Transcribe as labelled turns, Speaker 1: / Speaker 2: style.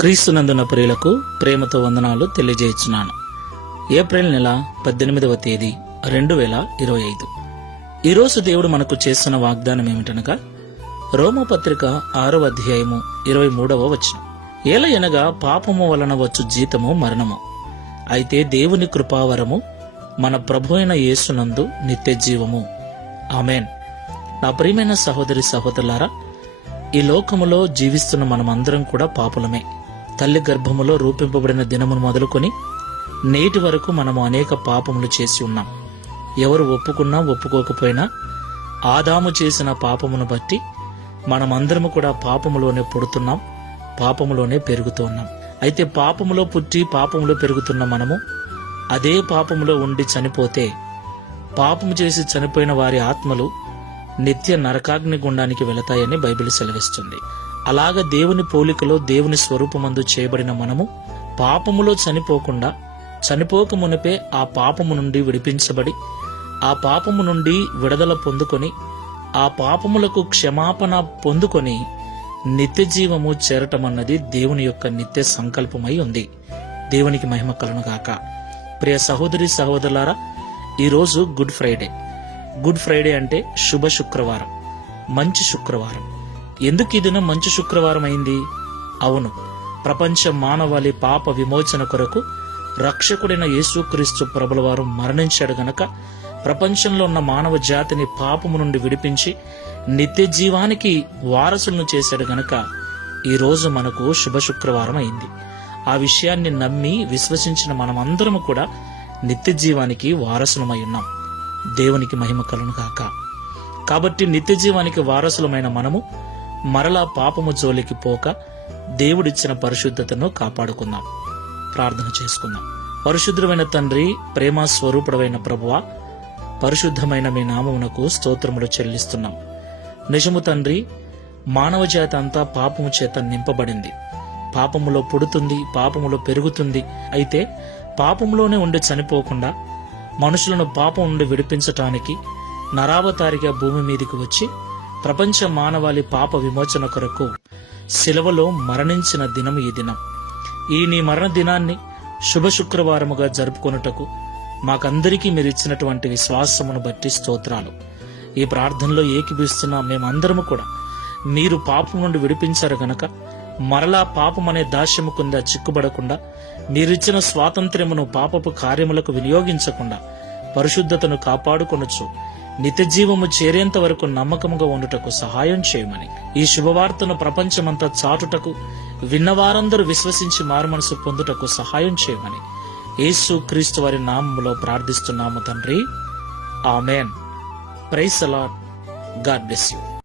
Speaker 1: క్రీస్తునందున ప్రియులకు ప్రేమతో వందనాలు తెలియజేస్తున్నాను. ఏప్రిల్ నెల పద్దెనిమిదవ తేదీ రెండు వేల ఇరవై ఐదు. ఈరోజు దేవుడు మనకు చేస్తున్న వాగ్దానం ఏమిటనగా రోమపత్రిక ఆరవ అధ్యాయము ఇరవై మూడవ వచనం. ఏలయనగా పాపము వలన వచ్చు జీతము మరణము. అయితే దేవుని కృపావరము మన ప్రభు అయిన యేసునందు నిత్య జీవము. ఆమెన్. నా ప్రియమైన సహోదరి సహోదరులారా ఈ లోకములో జీవిస్తున్న మనమందరం కూడా పాపులమే. తల్లి గర్భములో రూపింపబడిన దినమును మొదలుకొని నేటి వరకు మనము అనేక పాపములు చేసి ఉన్నాం. ఎవరు ఒప్పుకున్నా ఒప్పుకోకపోయినా ఆదాము చేసిన పాపమును బట్టి మనమందరము కూడా పాపములోనే పుడుతున్నాం పాపములోనే పెరుగుతూ ఉన్నాం. అయితే పాపములో పుట్టి పాపములో పెరుగుతున్న మనము అదే పాపములో ఉండి చనిపోతే పాపము చేసి చనిపోయిన వారి ఆత్మలు నిత్య నరకాగ్ని గుండానికి వెళతాయని బైబిల్ సెలవిస్తుంది. అలాగ దేవుని పోలికలో దేవుని స్వరూపమందు చేయబడిన మనము పాపములో చనిపోకుండా చనిపోక మునిపే ఆ పాపము నుండి విడిపించబడి ఆ పాపము నుండి విడుదల పొందుకొని ఆ పాపములకు క్షమాపణ పొందుకొని నిత్య జీవము చేరటమన్నది దేవుని యొక్క నిత్య సంకల్పమై ఉంది. దేవునికి మహిమ కలునుగాక ప్రియ సహోదరి సహోదరులారా ఈరోజు గుడ్ ఫ్రైడే. గుడ్ ఫ్రైడే అంటే శుభ శుక్రవారం. మంచి శుక్రవారం. ఎందుకు ఈ దినం మంచి శుక్రవారం అయింది? అవును. ప్రపంచ మానవాళి పాప విమోచన కొరకు రక్షకుడైన యేసుక్రీస్తు ప్రభులవారు మరణించాడు గనక ప్రపంచంలో ఉన్న మానవ జాతిని పాపము నుండి విడిపించి నిత్య జీవానికి వారసులను చేశాడు గనక ఈ రోజు మనకు శుభ శుక్రవారం అయింది. ఆ విషయాన్ని నమ్మి విశ్వసించిన మనమందరము కూడా నిత్య జీవానికి వారసులమై ఉన్నాం. దేవునికి మహిమ కలను కాక కాబట్టి నిత్య జీవానికి వారసులమైన మనము మరలా పాపము జోలికి పోక దేవుడిచ్చిన పరిశుద్ధతను కాపాడుకుందాం. ప్రార్థన చేసుకుందాం. పరిశుద్ధమైన తండ్రి ప్రేమ స్వరూపుడమైన ప్రభువా పరిశుద్ధమైన మీ నామమునకు స్తోత్రములు చెల్లిస్తున్నాం. నిజము తండ్రి మానవ జాతి అంతా పాపము చేత నింపబడింది. పాపములో పుడుతుంది పాపములో పెరుగుతుంది. అయితే పాపములోనే ఉండి చనిపోకుండా మనుషులను పాపం నుండి విడిపించటానికి నరావతారిగా భూమి మీదకి వచ్చి ప్రపంచ మానవాళి పాప విమోచన కొరకు శిలవలో మరణించిన దినం ఈ దినం. ఈ నీ మరణ దినాన్ని శుభ శుక్రవారముగా జరుపుకొనుటకు మాకందరికీ మీరు ఇచ్చినటువంటి విశ్వాసమును బట్టి స్తోత్రాలు. ఈ ప్రార్థనలో ఏకీభిస్తున్న మేమందరము కూడా. మీరు పాపం నుండి విడిపించారు గనక మరలా పాపం అనే దాస్యము కింద చిక్కుబడకుండా మీరిచ్చిన స్వాతంత్ర్యమును పాపపు కార్యములకు వినియోగించకుండా పరిశుద్ధతను కాపాడుకొనొచ్చు నిత్యజీవము చేరేంత వరకు నమ్మకముగా ఉండుటకు సహాయం చేయమని. ఈ శుభవార్తను ప్రపంచమంతా చాటుటకు విన్నవారందరూ విశ్వసించి మారుమనసు పొందుటకు సహాయం చేయమని. యేసు క్రీస్తు వారి నామములో ప్రార్థిస్తున్నాము తండ్రి. Amen. Praise a lot God bless you.